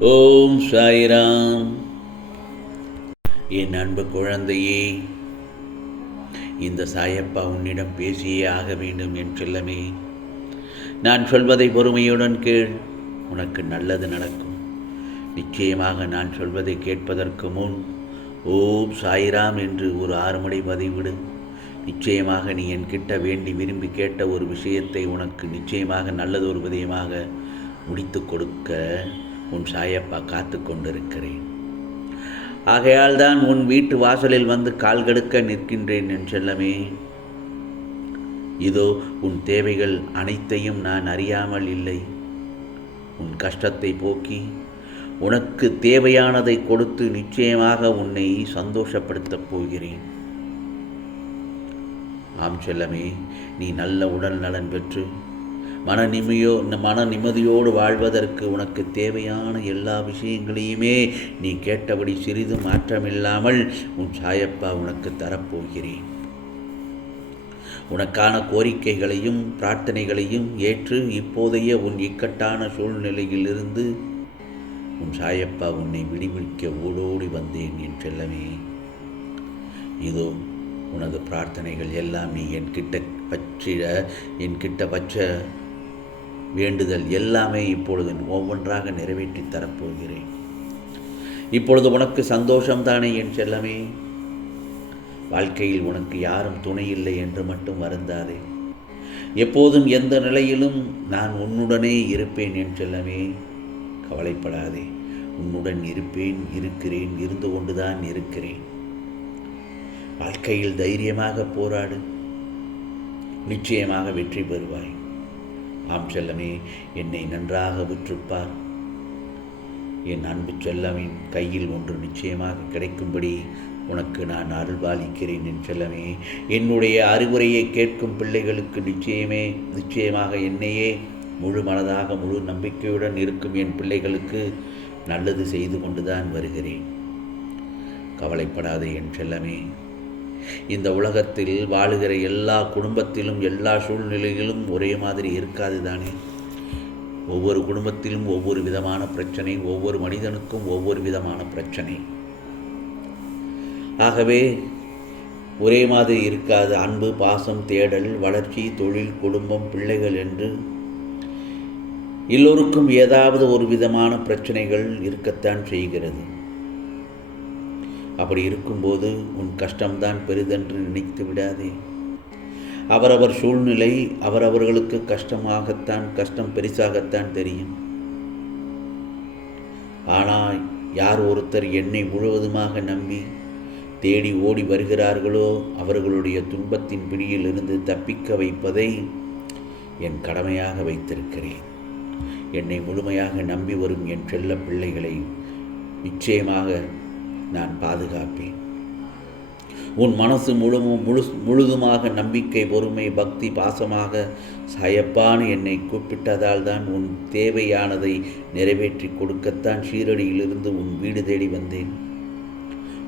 ஓம் சாய்ராம். என் அன்பு குழந்தையே இந்த சாயப்பா உன்னிடம் பேசியே ஆக வேண்டும் என் செல்லமே. நான் சொல்வதை பொறுமையுடன் கேள் உனக்கு நல்லது நடக்கும். நிச்சயமாக நான் சொல்வதை கேட்பதற்கு முன் ஓம் சாய்ராம் என்று ஒரு ஆறுமுறை பதிவிடு. நிச்சயமாக நீ என்கிட்ட வேண்டி விரும்பி கேட்ட ஒரு விஷயத்தை உனக்கு நிச்சயமாக நல்லது ஒரு விதயமாக முடித்து கொடுக்க உன் சாயப்பா காத்து கொண்டிருக்கிறேன். ஆகையால் தான் உன் வீட்டு வாசலில் வந்து கால் கெடுக்க நிற்கின்றேன் என் செல்லமே. இதோ உன் தேவைகள் அனைத்தையும் நான் அறியாமல் இல்லை. உன் கஷ்டத்தை போக்கி உனக்கு தேவையானதை கொடுத்து நிச்சயமாக உன்னை சந்தோஷப்படுத்தப் போகிறேன். ஆம் செல்லமே நீ நல்ல உடல் நலன் பெற்று மன நிமையோ மன நிம்மதியோடு வாழ்வதற்கு உனக்கு தேவையான எல்லா விஷயங்களையுமே நீ கேட்டபடி சிறிதும் மாற்றமில்லாமல் உன் சாயப்பா உனக்கு தரப்போகிறேன். உனக்கான கோரிக்கைகளையும் பிரார்த்தனைகளையும் ஏற்று இப்போதைய உன் இக்கட்டான சூழ்நிலையிலிருந்து உன் சாயப்பா உன்னை விடுவிக்க ஓடோடி வந்தேன் என் செல்லமே இதோ உனது பிரார்த்தனைகள் எல்லாம் நீ என்கிட்ட பற்றிட என்கிட்ட பற்ற வேண்டுதல் எல்லாமே இப்பொழுது ஒவ்வொன்றாக நிறைவேற்றி தரப்போகிறேன். இப்பொழுது உனக்கு சந்தோஷம்தானே என் செல்லமே? வாழ்க்கையில் உனக்கு யாரும் துணை இல்லை என்று மட்டும் வருந்தாதே. எப்போதும் எந்த நிலையிலும் நான் உன்னுடனே இருப்பேன் என் செல்லமே. கவலைப்படாதே. உன்னுடன் இருப்பேன் இருக்கிறேன் இருந்து கொண்டுதான் இருக்கிறேன். வாழ்க்கையில் தைரியமாக போராடு. நிச்சயமாக வெற்றி பெறுவாய். ஆம் செல்லமே என்னை நன்றாக விற்றுப்பார். என் அன்பு செல்லமின் கையில் ஒன்று நிச்சயமாக கிடைக்கும்படி உனக்கு நான் அருள்பாலிக்கிறேன் என் செல்லமே. என்னுடைய அறிவுரையை கேட்கும் பிள்ளைகளுக்கு நிச்சயமே நிச்சயமாக என்னையே முழு மனதாக முழு நம்பிக்கையுடன் இருக்கும் என் பிள்ளைகளுக்கு நல்லது செய்து கொண்டுதான் வருகிறேன். கவலைப்படாதே என் செல்லமே. இந்த உலகத்தில் வாழுகிற எல்லா குடும்பத்திலும் எல்லா சூழ்நிலையிலும் ஒரே மாதிரி இருக்காது தானே? ஒவ்வொரு குடும்பத்திலும் ஒவ்வொரு விதமான பிரச்சனை ஒவ்வொரு மனிதனுக்கும் ஒவ்வொரு விதமான பிரச்சனை. ஆகவே ஒரே மாதிரி இருக்காது. அன்பு பாசம் தேடல் வளர்ச்சி தொழில் குடும்பம் பிள்ளைகள் என்று எல்லோருக்கும் ஏதாவது ஒரு விதமான பிரச்சனைகள் இருக்கத்தான் செய்கிறது. அப்படி இருக்கும்போது உன் கஷ்டம்தான் பெரிதென்று நினைத்து விடாதே. அவரவர் சூழ்நிலை அவரவர்களுக்கு கஷ்டமாகத்தான் கஷ்டம் பெரிசாகத்தான் தெரியும். ஆனால் யார் ஒருத்தர் என்னை முழுவதுமாக நம்பி தேடி ஓடி வருகிறார்களோ அவர்களுடைய துன்பத்தின் பிடியிலிருந்து தப்பிக்க வைப்பதை என் கடமையாக வைத்திருக்கிறேன். என்னை முழுமையாக நம்பி வரும் என் செல்ல பிள்ளைகளை நிச்சயமாக நான் பாதுகாப்பேன். உன் மனசு முழுமும் முழு முழுதுமாக நம்பிக்கை பொறுமை பக்தி பாசமாக சாயப்பான்னு என்னை கூப்பிட்டதால் தான் உன் தேவையானதை நிறைவேற்றி கொடுக்கத்தான் ஷீரடியிலிருந்து உன் வீடு தேடி வந்தேன்.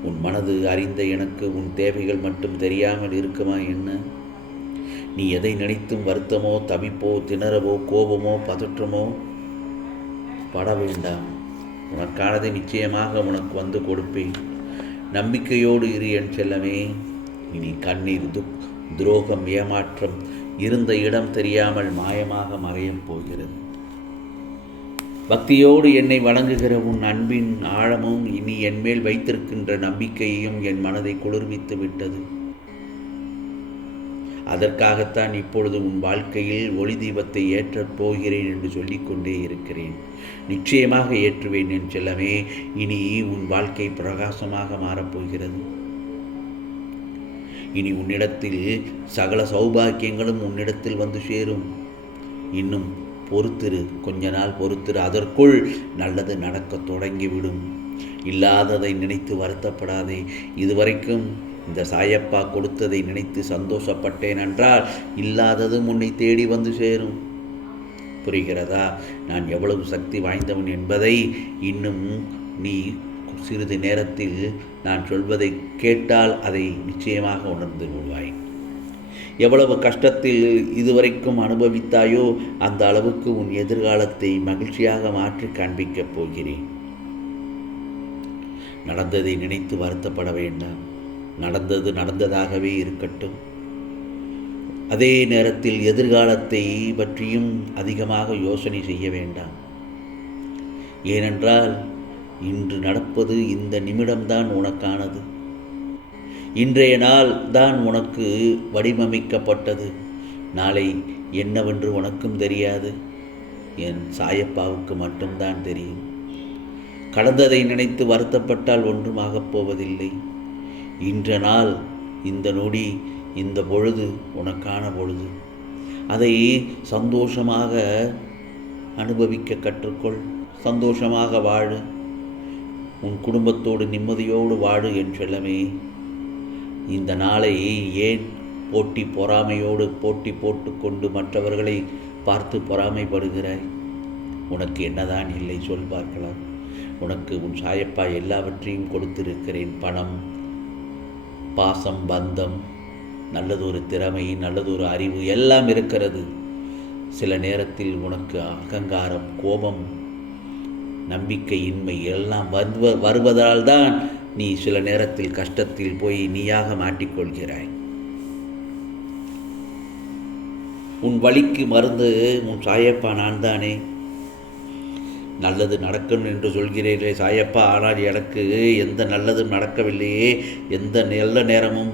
உன் மனது அறிந்த எனக்கு உன் தேவைகள் மட்டும் தெரியாமல் இருக்குமா என்ன? நீ எதை நினைத்தும் வருத்தமோ தவிப்போ திணறவோ கோபமோ பதற்றமோ? பட வேண்டாம். உனக்கானதை நிச்சயமாக உனக்கு வந்து கொடுப்பேன். நம்பிக்கையோடு இரு என் செல்லமே. இனி கண்ணீர் துக் துரோகம் ஏமாற்றம் இருந்த இடம் தெரியாமல் மாயமாக மறையப் போகிறது. பக்தியோடு என்னை வணங்குகிற உன் அன்பின் ஆழமும் இனி என்மேல் வைத்திருக்கின்ற நம்பிக்கையையும் என் மனதை குளிர்வித்து விட்டது. அதற்காகத்தான் இப்பொழுது உன் வாழ்க்கையில் ஒளி தீபத்தை ஏற்றப் போகிறேன் என்று சொல்லிக்கொண்டே இருக்கிறேன். நிச்சயமாக ஏற்றுவேன் என் செல்லமே இனி உன் வாழ்க்கை பிரகாசமாக மாறப்போகிறது. இனி உன்னிடத்தில் சகல சௌபாக்கியங்களும் உன்னிடத்தில் வந்து சேரும். இன்னும் பொறுத்திரு கொஞ்ச நாள் பொறுத்திரு அதற்குள் நல்லது நடக்கத் தொடங்கிவிடும். இல்லாததை நினைத்து வருத்தப்படாதே இதுவரைக்கும் இந்த சாயப்பா கொடுத்ததை நினைத்து சந்தோஷப்பட்டேன் என்றால் இல்லாததும் உன்னை தேடி வந்து சேரும். புரிகிறதா? நான் எவ்வளவு சக்தி வாய்ந்தவன் என்பதை இன்னும் நீ சிறிது நேரத்தில் நான் சொல்வதை கேட்டால் அதை நிச்சயமாக உணர்ந்து கொள்வாய். எவ்வளவு கஷ்டத்தில் இதுவரைக்கும் அனுபவித்தாயோ அந்த அளவுக்கு உன் எதிர்காலத்தை மகிழ்ச்சியாக மாற்றி காண்பிக்கப் போகிறேன். நடந்ததை நினைத்து வருத்தப்பட வேண்டாம். நடந்தது நடந்ததாகவே இருக்கட்டும். அதே நேரத்தில் எதிர்காலத்தை பற்றியும் அதிகமாக யோசனை செய்ய வேண்டாம். ஏனென்றால் இன்று நடப்பது இந்த நிமிடம்தான் உனக்கானது. இன்றைய நாள் தான் உனக்கு வடிவமைக்கப்பட்டது. நாளை என்னவென்று உனக்கும் தெரியாது. என் சாயப்பாவுக்கு மட்டும்தான் தெரியும். கடந்ததை நினைத்து வருத்தப்பட்டால் ஒன்றும் ஆகப் போவதில்லை. இன்ற நாள் இந்த நொடி இந்த பொழுது உனக்கான பொழுது. அதை சந்தோஷமாக அனுபவிக்க கற்றுக்கொள். சந்தோஷமாக வாழு. உன் குடும்பத்தோடு நிம்மதியோடு வாழு என் செல்லமே. இந்த நாளை ஏன் போட்டி பொறாமையோடு போட்டி போட்டுக்கொண்டு மற்றவர்களை பார்த்து பொறாமைப்படுகிறாய்? உனக்கு என்னதான் இல்லை சொல் பார்க்கலாம். உனக்கு உன் சாயப்பா எல்லாவற்றையும் கொடுத்திருக்கிறேன் பணம் பாசம் பந்தம் நல்லது ஒரு திறமை நல்லது ஒரு அறிவு எல்லாம் இருக்கிறது. சில நேரத்தில் உனக்கு அகங்காரம் கோபம் நம்பிக்கையின்மை எல்லாம் வருவ வருவதால் தான் நீ சில நேரத்தில் கஷ்டத்தில் போய் நீயாக மாட்டிக்கொள்கிறாய். உன் வழிக்கு மருந்து உன் சாயப்பா நான் தானே நல்லது நடக்கும் என்று சொல்கிறீர்களே சாயப்பா ஆனால் எனக்கு எந்த நல்லதும் நடக்கவில்லையே. எந்த நல்ல நேரமும்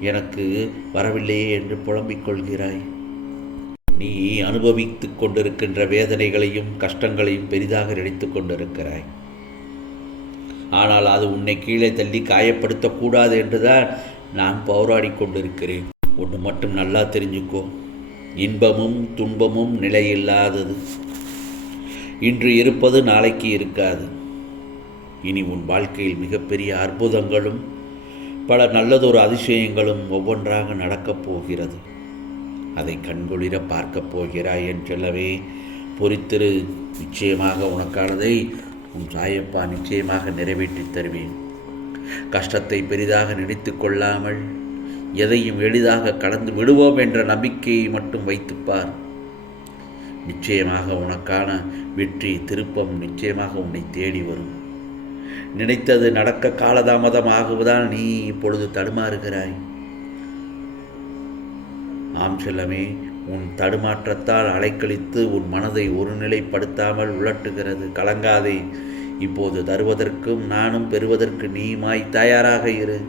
எனக்கு வரவில்லையே என்று புலம்பிக் கொள்கிறாய். நீ அனுபவித்து கொண்டிருக்கின்ற வேதனைகளையும் கஷ்டங்களையும் பெரிதாக நினைத்து கொண்டிருக்கிறாய். ஆனால் அது உன்னை கீழே தள்ளி காயப்படுத்தக்கூடாது என்றுதான் நான் போராடி கொண்டிருக்கிறேன். ஒன்று மட்டும் நல்லா தெரிஞ்சுக்கோ. இன்பமும் துன்பமும் நிலையில்லாதது. இன்று இருப்பது நாளைக்கு இருக்காது. இனி உன் வாழ்க்கையில் மிகப்பெரிய அற்புதங்களும் பல நல்லதொரு அதிசயங்களும் ஒவ்வொன்றாக நடக்கப் போகிறது. அதை கண்குளிர பார்க்கப் போகிறாய் என் செல்லவே பொறித்திரு நிச்சயமாக உனக்கானதை உன் சாயப்பா நிச்சயமாக நிறைவேற்றித் தருவேன். கஷ்டத்தை பெரிதாக நினைத்து கொள்ளாமல் எதையும் எளிதாக கடந்து விடுவோம் என்ற நம்பிக்கையை மட்டும் வைத்துப்பார். நிச்சயமாக உனக்கான வெற்றி திருப்பம் நிச்சயமாக உன்னை தேடி வரும். நினைத்தது நடக்க காலதாமதம் ஆகுவதால் நீ இப்பொழுது தடுமாறுகிறாய். ஆம் செல்லமே உன் தடுமாற்றத்தால் அலைக்கழித்து உன் மனதை ஒருநிலைப்படுத்தாமல் உலட்டுகிறது. கலங்காதே இப்போது தருவதற்கும் நானும் பெறுவதற்கு நீமாய் தயாராக இரு.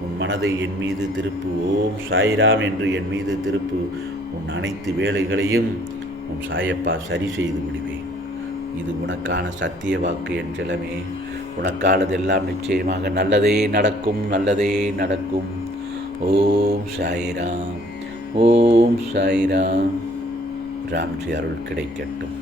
உன் மனதை என் மீது திருப்பு. ஓம் சாய்ராம் என்று என் மீது திருப்பு. உன் அனைத்து வேலைகளையும் உன் சாயப்பா சரி செய்து விடுவேன் இது உனக்கான சத்திய வாக்கு என் செல்லமே. உனக்கானதெல்லாம் நிச்சயமாக நல்லதே நடக்கும் நல்லதே நடக்கும். ஓம் சாய்ராம் ஓம் சாய்ராம். ராம்ஜி அருள் கிடைக்கட்டும்.